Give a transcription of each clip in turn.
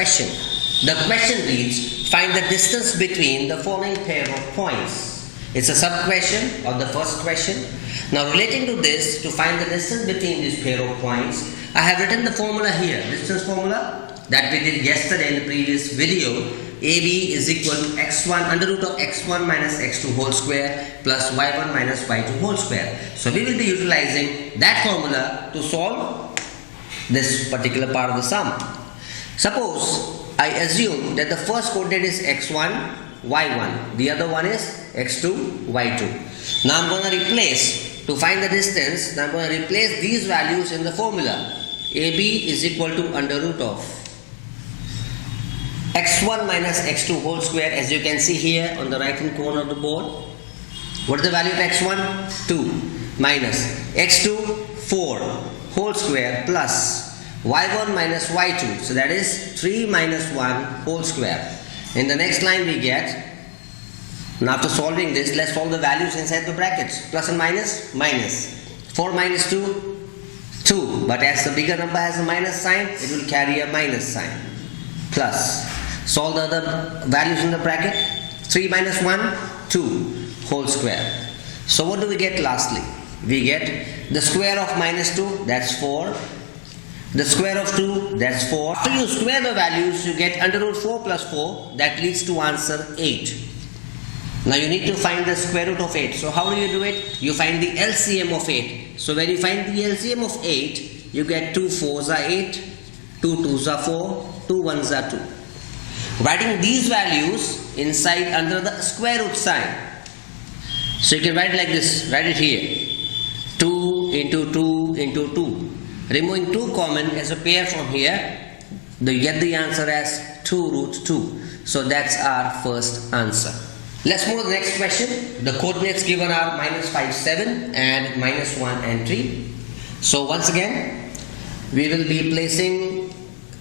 question. The question reads, find the distance between the following pair of points. It's a sub-question of the first question. Now relating to this, to find the distance between these pair of points, I have written the formula here, distance formula that we did yesterday in the previous video. AB is equal to x1 under root of x1 minus x2 whole square plus y1 minus y2 whole square. So we will be utilizing that formula to solve this particular part of the sum. Suppose I assume that the first coordinate is x1, y1, the other one is x2, y2. Now I'm going to replace, to find the distance, now I'm going to replace these values in the formula. AB is equal to under root of x1 minus x2 whole square, as you can see here on the right hand corner of the board. What is the value of x1? 2 minus x2 4 whole square plus y1 minus y2, so that is 3 minus 1 whole square. In the next line we get, now after solving this, let's solve the values inside the brackets. Plus and minus, minus 4 minus 2, 2, but as the bigger number has a minus sign, it will carry a minus sign, plus solve the other values in the bracket. 3 minus 1, 2 whole square. So what do we get lastly? We get the square of minus 2, that's 4. The square of 2, that's 4. After you square the values, you get under root 4 plus 4, that leads to answer 8. Now you need to find the square root of 8. So how do you do it? You find the LCM of 8. So when you find the LCM of 8, you get 2 4s are 8, 2 2s are 4, 2 1s are 2. Writing these values inside under the square root sign. So you can write like this, write it here. 2 into 2 into 2. Removing 2 common as a pair from here, you get the answer as 2 root 2. So that's our first answer. Let's move to the next question. The coordinates given are minus 5, 7 and minus 1 and 3. So once again, we will be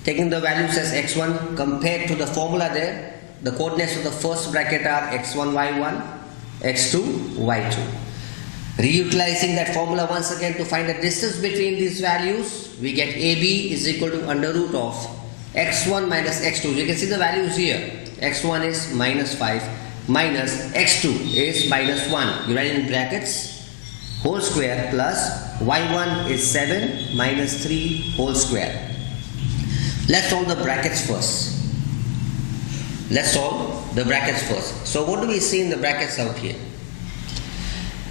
taking the values as x1 compared to the formula there. The coordinates of the first bracket are x1, y1, x2, y2. Reutilizing that formula once again to find the distance between these values, we get AB is equal to under root of x1 minus x2. You can see the values here. x1 is minus 5 minus x2 is minus 1. You write in brackets whole square plus y1 is 7 minus 3 whole square. Let's solve the brackets first. So what do we see in the brackets out here?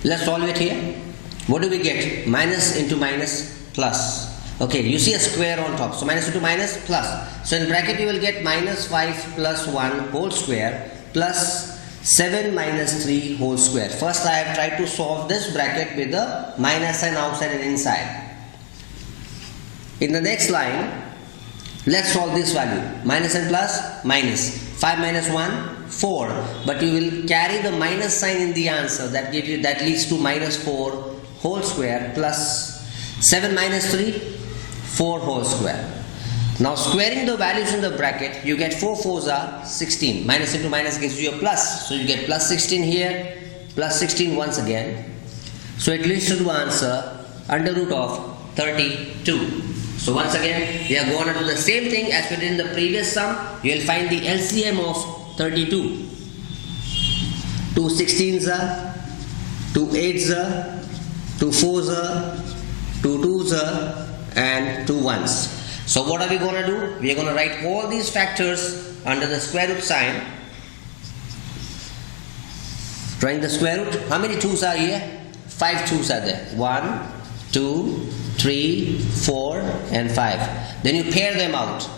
Let's solve it here. What do we get? Minus into minus plus. Okay, you see a square on top. So minus into minus plus. So in bracket you will get minus 5 plus 1 whole square plus 7 minus 3 whole square. First I have tried to solve this bracket with the minus sign outside and inside. In the next line, let's solve this value. Minus and plus, minus. 5 minus 1, 4. But you will carry the minus sign in the answer. That leads to minus 4 whole square plus 7 minus 3, 4 whole square. Now squaring the values in the bracket, you get 4 4s are 16. Minus into minus gives you a plus. So you get plus 16 here, plus 16 once again. So it leads to the answer under root of 32. So once again, we are going to do the same thing as we did in the previous sum. You will find the LCM of 32. 2 16s are, 2 8s are, 2 4s are, 2 2s are, and 2 1s. So what are we going to do? We are going to write all these factors under the square root sign. Drawing the square root. How many 2s are here? 5 2s are there. 1, 2, 3, 4 and 5. Then you pair them out.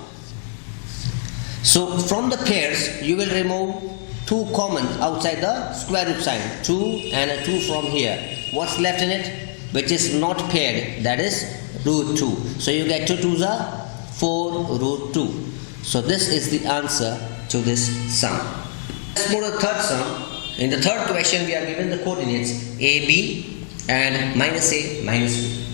So from the pairs you will remove 2 common outside the square root sign. 2 and a 2 from here. What's left in it? Which is not paired, that is root 2. So you get 2 2s are 4 root 2. So this is the answer to this sum. Let's move to the third sum. In the third question we are given the coordinates AB and minus A minus B.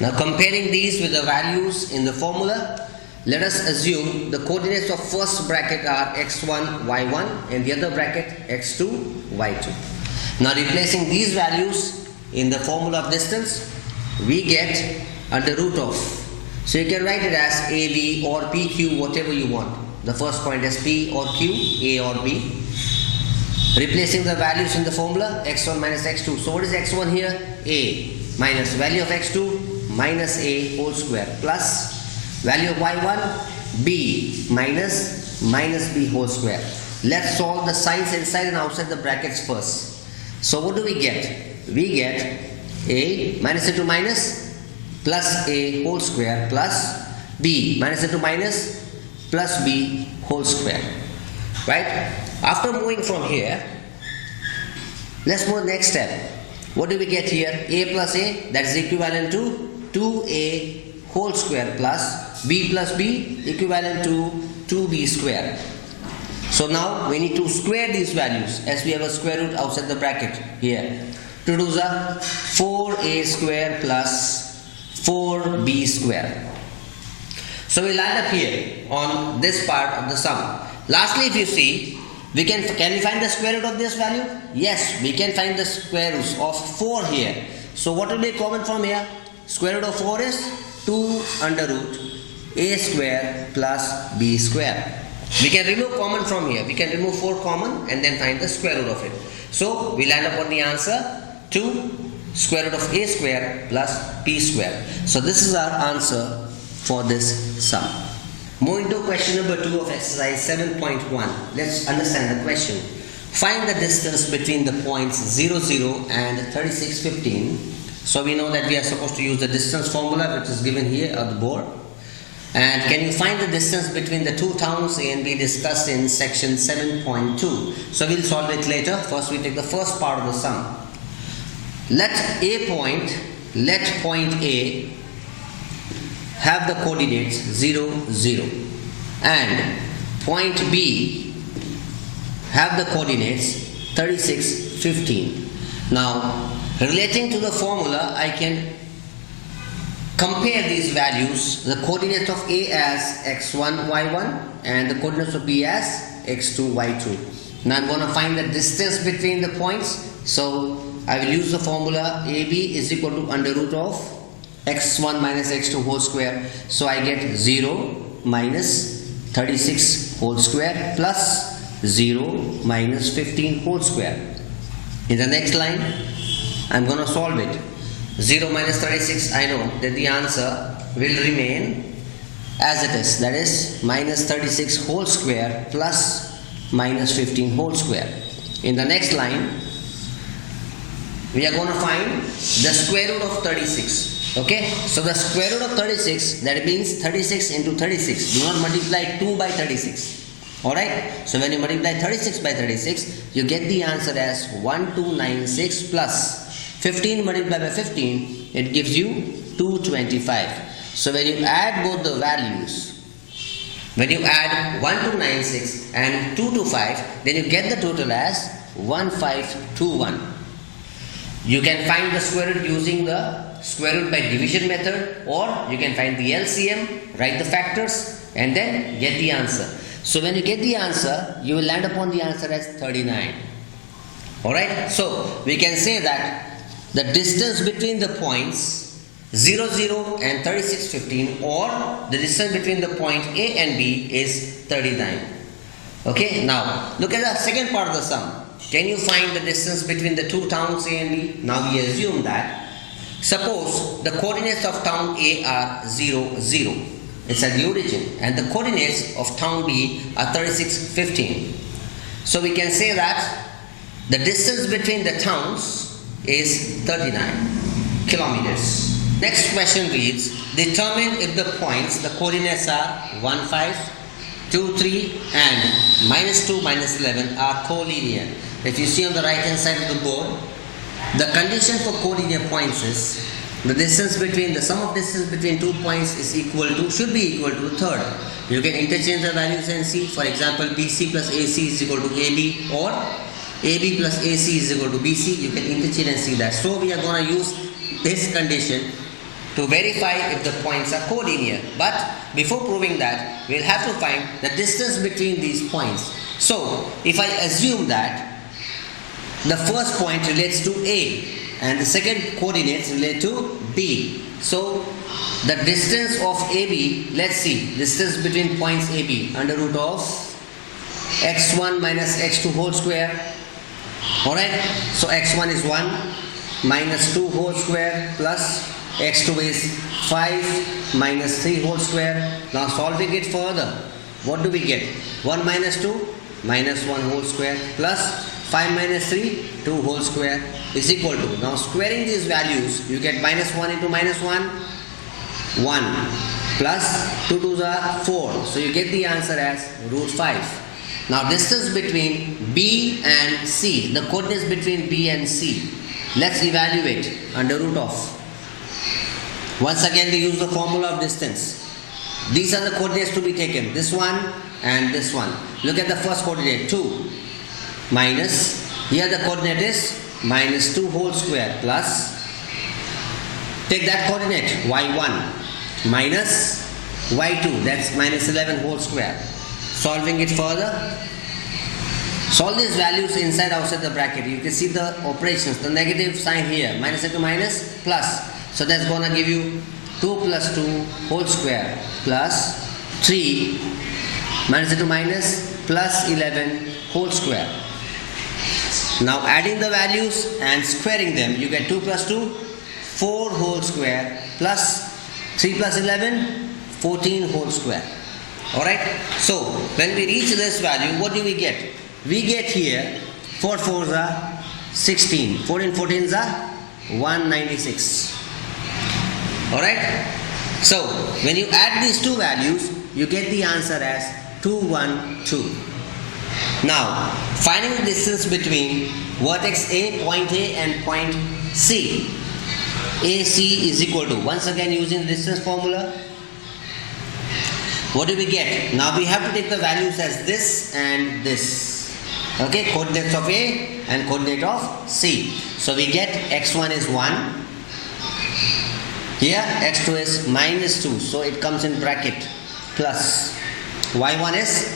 Now comparing these with the values in the formula, let us assume the coordinates of first bracket are x1, y1 and the other bracket x2, y2. Now replacing these values in the formula of distance, we get under root of. So you can write it as AB or PQ, whatever you want. The first point is P or Q, A or B. Replacing the values in the formula, x1 minus x2. So what is x1 here? A minus value of x2 minus A whole square plus value of y1 B minus B whole square. Let's solve the signs inside and outside the brackets first. So what do we get? We get A minus into minus plus A whole square plus B minus into minus plus B whole square. Right? After moving from here, let's move next step. What do we get here? A plus A, that is equivalent to 2A whole square plus B plus B equivalent to 2B square. So now we need to square these values as we have a square root outside the bracket here. To do the 4A square plus 4B square. So we land up here on this part of the sum. Lastly, if you see, can we find the square root of this value? Yes, we can find the square roots of 4 here. So what will be common from here? Square root of 4 is 2 under root A square plus B square. We can remove common from here. We can remove 4 common and then find the square root of it. So we land up on the answer 2 square root of A square plus B square. So this is our answer for this sum. Moving to question number 2 of exercise 7.1. Let's understand the question. Find the distance between the points 0, 0 and 36, 15. So we know that we are supposed to use the distance formula which is given here on the board. And can you find the distance between the two towns A and B discussed in section 7.2? So we'll solve it later. First we take the first part of the sum. Let point A have the coordinates 0, 0 and point B have the coordinates 36, 15. Now relating to the formula, I can compare these values, the coordinates of A as x1, y1 and the coordinates of B as x2, y2. Now I'm going to find the distance between the points. So I will use the formula AB is equal to under root of x1 minus x2 whole square. So I get 0 minus 36 whole square plus 0 minus 15 whole square. In the next line, I'm going to solve it. 0 minus 36, I know that the answer will remain as it is. That is minus 36 whole square plus minus 15 whole square. In the next line, we are going to find the square root of 36. Okay, so the square root of 36, that means 36 into 36. Do not multiply 2 by 36. Alright, so when you multiply 36 by 36, you get the answer as 1296 plus 15 multiplied by 15, it gives you 225. So when you add both the values, when you add 1296 and 225, then you get the total as 1521. You can find the square root using the square root by division method, or you can find the LCM, write the factors and then get the answer. So when you get the answer, you will land upon the answer as 39. Alright, so we can say that the distance between the points 0, 0 and 36, 15, or the distance between the point A and B is 39. Okay, now look at the second part of the sum. Can you find the distance between the two towns A and B? Now we assume that, suppose the coordinates of town A are 0, 0. It's at the origin, and the coordinates of town B are 36, 15. So we can say that the distance between the towns is 39 kilometers. Next question reads, determine if the points, the coordinates are 1, 5, 2, 3 and minus 2, minus 11 are collinear. If you see on the right hand side of the board, the condition for collinear points is the distance between the sum of distance between 2 points is equal to, should be equal to the third. You can interchange the values and see, for example, BC plus AC is equal to AB, or AB plus AC is equal to BC. You can interchange and see that. So we are going to use this condition to verify if the points are collinear. But before proving that, we'll have to find the distance between these points. So if I assume that the first point relates to A, and the second coordinates relate to B. So the distance of AB, let's see, distance between points AB under root of x1 minus x2 whole square. Alright, so x1 is 1 minus 2 whole square plus x2 is 5 minus 3 whole square. Now solving it further, what do we get? 1 minus 2 minus 1 whole square plus 5 minus 3, 2 whole square is equal to, now squaring these values, you get minus 1 into minus 1, 1 plus 2 2s are 4. So you get the answer as root 5. Now distance between B and C, the coordinates between B and C, let's evaluate under root of. Once again we use the formula of distance. These are the coordinates to be taken, this one and this one. Look at the first coordinate, 2 minus, here the coordinate is minus 2 whole square plus, take that coordinate y1 minus y2, that's minus 11 whole square. Solving it further, solve these values inside outside the bracket. You can see the operations, the negative sign here, minus into minus plus, so that's gonna give you 2 plus 2 whole square plus 3 minus into minus plus 11 whole square. Now adding the values and squaring them, you get 2 plus 2, 4 whole square plus 3 plus 11, 14 whole square. Alright, so when we reach this value, what do we get? We get here 4 4s are 16, 14 14s are 196. Alright, so when you add these two values, you get the answer as 212. Now, finding the distance between vertex A, point A and point C. AC is equal to, once again using the distance formula, what do we get? Now we have to take the values as this and this. Okay, coordinates of A and coordinate of C. So we get x1 is 1. Here x2 is minus 2. So it comes in bracket plus. y1 is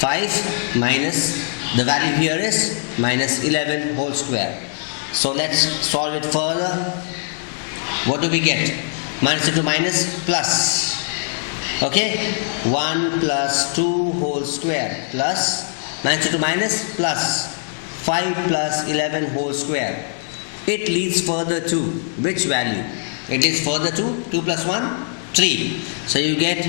5 minus, the value here is minus 11 whole square. So let's solve it further. What do we get? Minus into minus plus. Okay, 1 plus 2 whole square plus minus into minus plus 5 plus 11 whole square. It leads further to which value? It is further to 2 plus 1, 3. So you get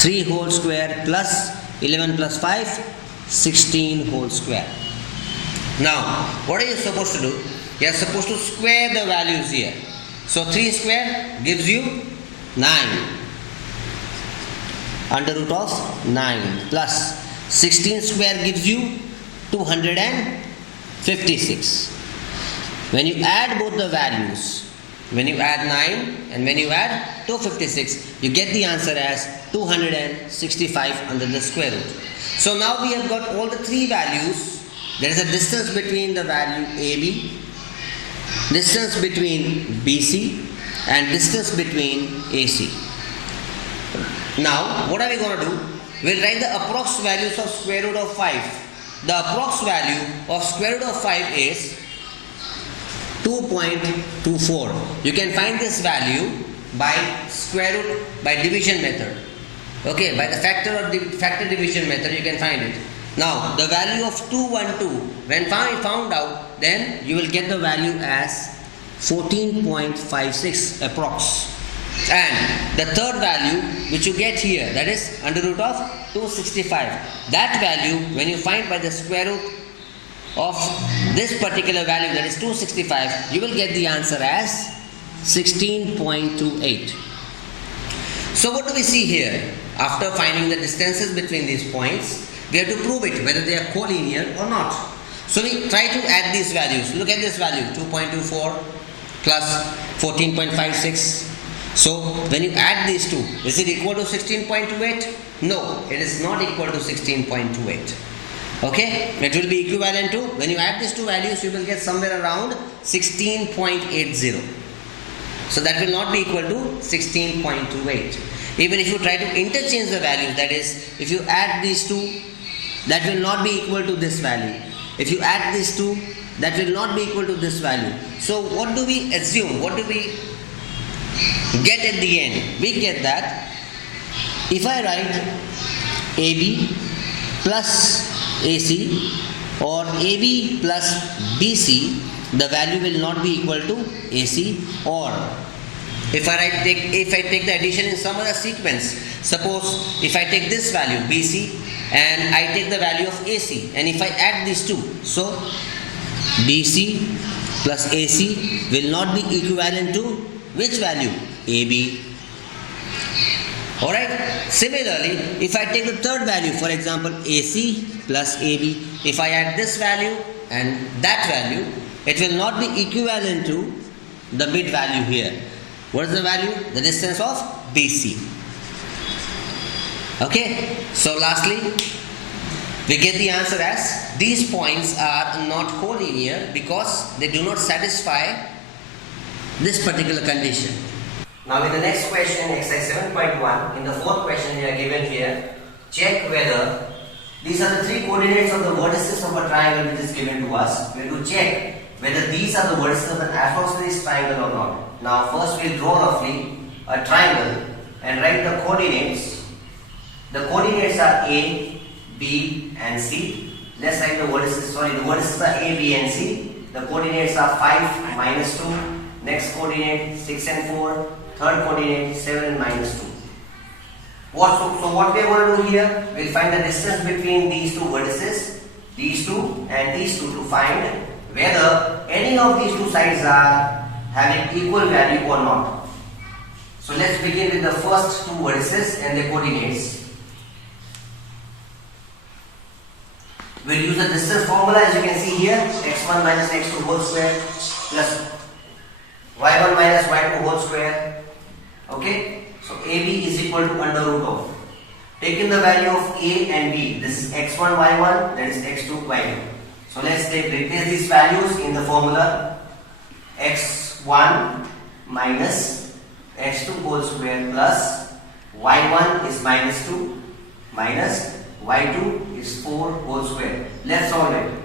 3 whole square plus 11 plus 5, 16 whole square. Now, what are you supposed to do? You are supposed to square the values here. So 3 square gives you 9. Under root of 9 plus 16 square gives you 256. When you add both the values, when you add 9 and when you add 256, you get the answer as 265 under the square root. So now we have got all the three values. There is a distance between the value AB, distance between BC and distance between AC. Now what are we going to do? We'll write the approx values of square root of 5. The approx value of square root of 5 is 2.24. You can find this value by square root, by division method. Okay, by the factor division method you can find it. Now the value of 212, when found out, then you will get the value as 14.56 approx. And the third value which you get here, that is under root of 265. That value, when you find by the square root of this particular value, that is 265, you will get the answer as 16.28. So what do we see here? After finding the distances between these points, we have to prove it whether they are collinear or not. So we try to add these values. Look at this value, 2.24 plus 14.56. So when you add these two, is it equal to 16.28? No, it is not equal to 16.28. Okay, it will be equivalent to, when you add these two values, you will get somewhere around 16.80. So that will not be equal to 16.28. Even if you try to interchange the values, that is, if you add these two, that will not be equal to this value. If you add these two, that will not be equal to this value. So what do we assume? What do we get at the end? We get that if I write AB plus AC or AB plus BC, the value will not be equal to AC. Or if I take the addition in some other sequence, suppose if I take this value BC and I take the value of AC, and if I add these two, so BC plus AC will not be equivalent to which value? AB. Alright, similarly, if I take the third value, for example AC plus AB, if I add this value and that value, it will not be equivalent to the mid value here. What is the value? The distance of BC. Okay, so lastly, we get the answer as these points are not collinear because they do not satisfy this particular condition. Now in the next question, exercise 7.1, in the fourth question we are given here, check whether these are the three coordinates of the vertices of a triangle which is given to us. We have to check whether these are the vertices of an isosceles triangle or not. Now first we will draw roughly a triangle and write the coordinates. The coordinates are A, B and C. Let's write the vertices. The vertices are A, B and C. The coordinates are 5, minus 2. Next coordinate 6 and 4. Third coordinate 7 and minus 2. So what we are going to do here, we will find the distance between these two vertices, these two and these two, to find whether any of these two sides are having equal value or not. So let's begin with the first two vertices and their coordinates. We will use the distance formula as you can see here, x1 minus x2 whole square plus y1 minus y2 whole square. Okay, so AB is equal to under root of, taking the value of A and B, this is x1 y1, that is x2 y2. So let's replace these values in the formula, x1 minus x2 whole square plus y1 is minus 2 minus y2 is 4 whole square. Let's solve it.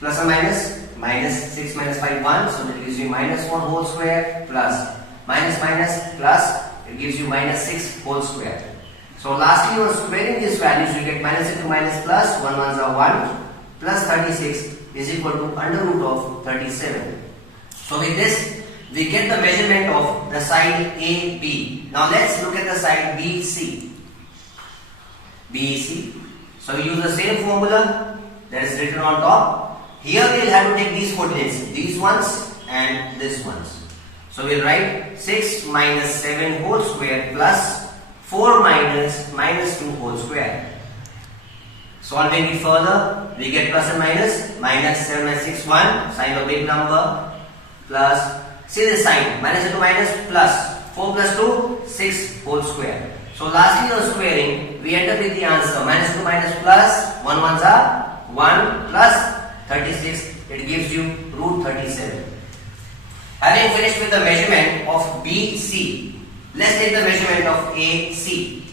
Plus or minus? Minus 6 minus 5 1, so that gives you minus 1 whole square plus minus minus plus, it gives you minus 6 whole square. So lastly, on squaring these values, you get minus into minus plus, 1 ones are 1, plus 36 is equal to under root of 37. So with this, we get the measurement of the side AB. Now let's look at the side BC. BC. So we use the same formula that is written on top. Here we will have to take these coordinates, these ones and these ones. So we will write 6 minus 7 whole square plus 4 minus minus 2 whole square. Solving it further, we get plus and minus, minus 7 and 6 1, sign of big number, plus, see the sign, minus into minus, plus 4 plus 2, 6 whole square. So lastly on squaring, we end up with the answer, minus 2 minus plus, 1 ones are 1 plus 36, it gives you root 37. Having finished with the measurement of BC, let's take the measurement of AC.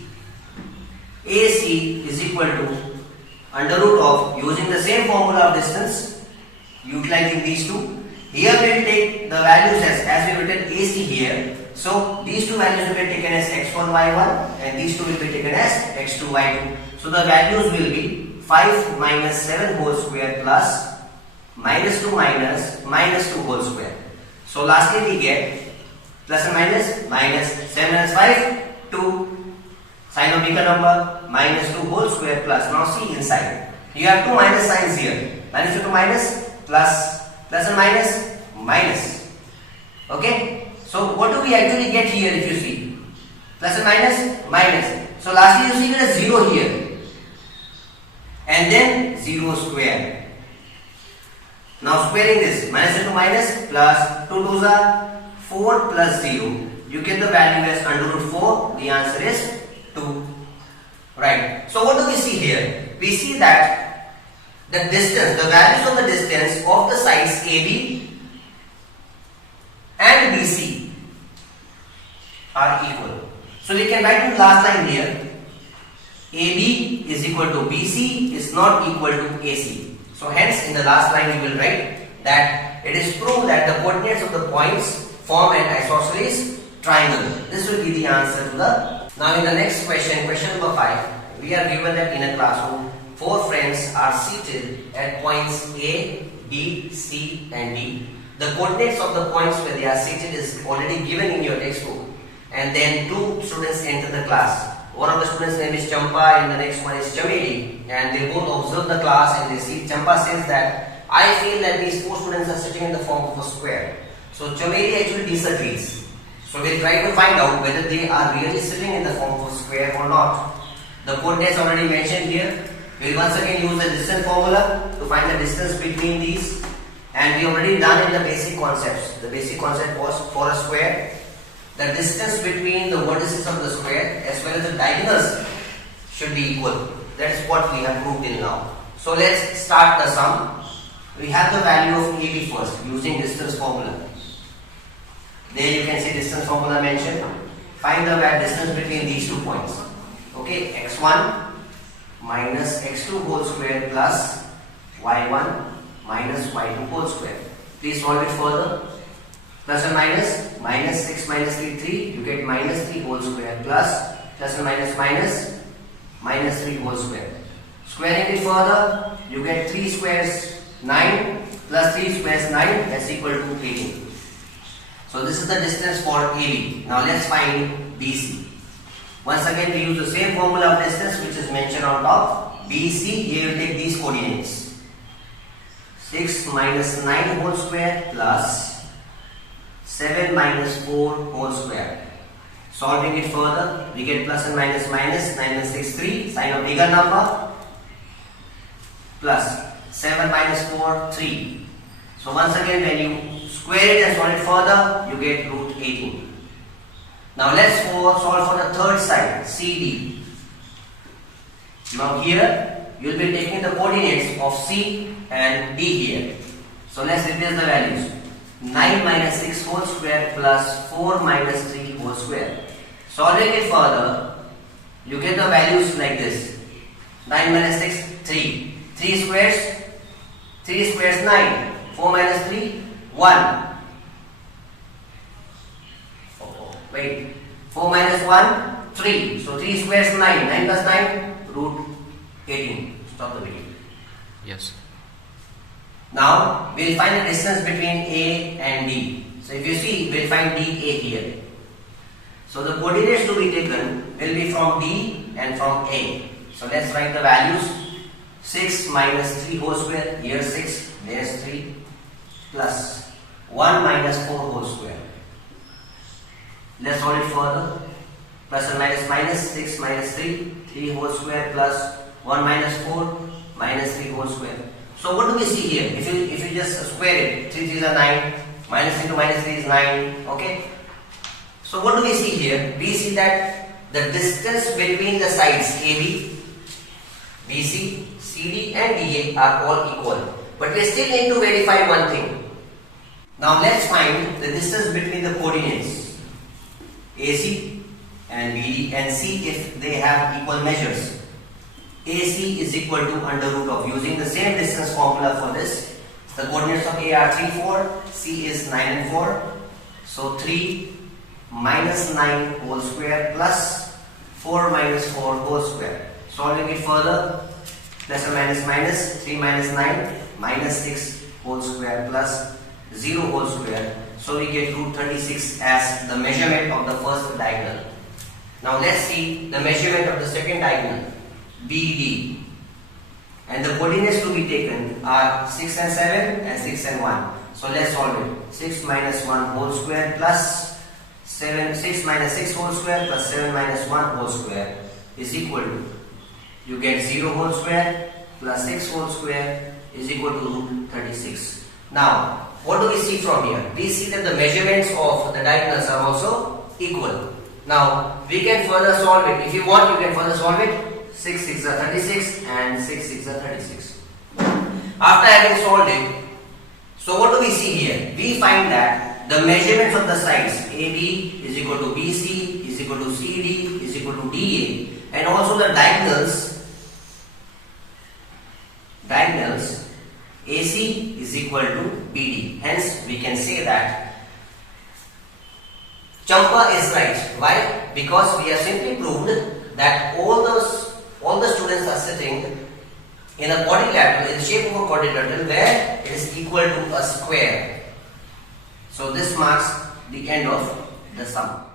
AC is equal to under root of, using the same formula of distance, utilizing these two. Here we will take the values as we written AC here. So these two values will be taken as x1 y1 and these two will be taken as x2 y2. So the values will be 5 minus 7 whole square plus minus 2 minus minus 2 whole square. So lastly we get plus and minus, minus 7 minus 5, 2, sign of bigger number, minus 2 whole square plus, now see inside. You have two minus signs here, minus 2 to minus, plus, plus and minus, minus. Okay, so what do we actually get here if you see? Plus and minus, minus. So lastly you see there is 0 here. And then 0 square. Now squaring this, minus into minus, plus 2 2s are 4 plus 0. You get the value as under root 4. The answer is 2. Right. So what do we see here? We see that the distance, the values of the distance of the sides AB and BC are equal. So we can write in the last line here, AB is equal to BC is not equal to AC. So hence in the last line you will write that it is proved that the coordinates of the points form an isosceles triangle. This will be the answer to the. Now in the next question, question number 5, we are given that in a classroom, 4 friends are seated at points A, B, C and D. The coordinates of the points where they are seated is already given in your textbook. And then 2 students enter the class. One of the students' name is Champa and the next one is Chameli. And they both observe the class and they see Champa says that I feel that these 4 students are sitting in the form of a square. So Chameli actually disagrees. So we'll try to find out whether they are really sitting in the form of a square or not. The coordinates already mentioned here. We'll once again use the distance formula to find the distance between these. And we already done in the basic concepts. The basic concept was for a square, the distance between the vertices of the square as well as the diagonals should be equal. That is what we have proved till now. So let's start the sum. We have the value of AB first using distance formula. There you can see distance formula mentioned. Find the distance between these 2 points. Okay, x1 minus x2 whole square plus y1 minus y2 whole square. Please solve it further. Plus and minus, minus 6 minus 3, 3. You get minus 3 whole square plus and minus minus, minus 3 whole square. Squaring it further, you get 3 squares 9 plus 3 squares 9, that's equal to 18. So this is the distance for AB. Now let's find BC. Once again we use the same formula of distance which is mentioned on top. BC, here we take these coordinates. 6 minus 9 whole square plus 7 minus 4 whole square. Solving it further, we get plus and minus minus, 9 and 6, 3, sign a bigger number, plus 7 minus 4, 3. So once again when you square it and solve it further, you get root 18. Now let's solve for the third side, CD. Now here you will be taking the coordinates of C and D here. So let's replace the values. 9 minus 6 whole square plus 4 minus 3 whole square. Solving it further, you get the values like this. 9 minus 6, 3. 3 squares 9. 4 minus 3, 1. Wait. 4 minus 1, 3. So 3 squares 9. 9 plus 9, root 18. Stop the video. Yes. Now we will find the distance between A and D. So if you see, we will find DA here. So the coordinates to be taken will be from D and from A. So let's write the values. 6 minus 3 whole square, here 6, there's 3, plus 1 minus 4 whole square. Let's solve it further. Plus and minus minus, 6 minus 3, 3 whole square plus 1 minus 4 minus 3 whole square. So what do we see here? If you just square it, 3 3s are 9, minus 3 to minus 3 is 9, okay? So what do we see here? We see that the distance between the sides AB, BC, CD and DA are all equal. But we still need to verify one thing. Now let's find the distance between the coordinates AC and BD and see if they have equal measures. AC is equal to under root of, using the same distance formula for this. The coordinates of A are 3, 4, C is 9 and 4. So 3 minus 9 whole square plus 4 minus 4 whole square. Solving it further, plus or minus minus, 3 minus 9 minus 6 whole square plus 0 whole square. So we get root 36 as the measurement of the first diagonal. Now let's see the measurement of the second diagonal, BD. And the coordinates to be taken are 6 and 7 and 6 and 1. So let's solve it. 6 minus 1 whole square plus 6 minus 6 whole square plus 7 minus 1 whole square is equal to, you get 0 whole square plus 6 whole square is equal to root 36. Now what do we see from here? We see that the measurements of the diagonals are also equal. Now we can further solve it. If you want, you can further solve it. 6 6 are 36 and 6 6 are 36. After having solved it, so what do we see here? We find that the measurements of the sides AB is equal to BC is equal to CD is equal to DA, and also the diagonals AC is equal to BD. Hence, we can say that Champa is right. Why? Because we have simply proved that all the students are sitting in a quadrilateral, in the shape of a quadrilateral, where it is equal to a square. So this marks the end of the sum.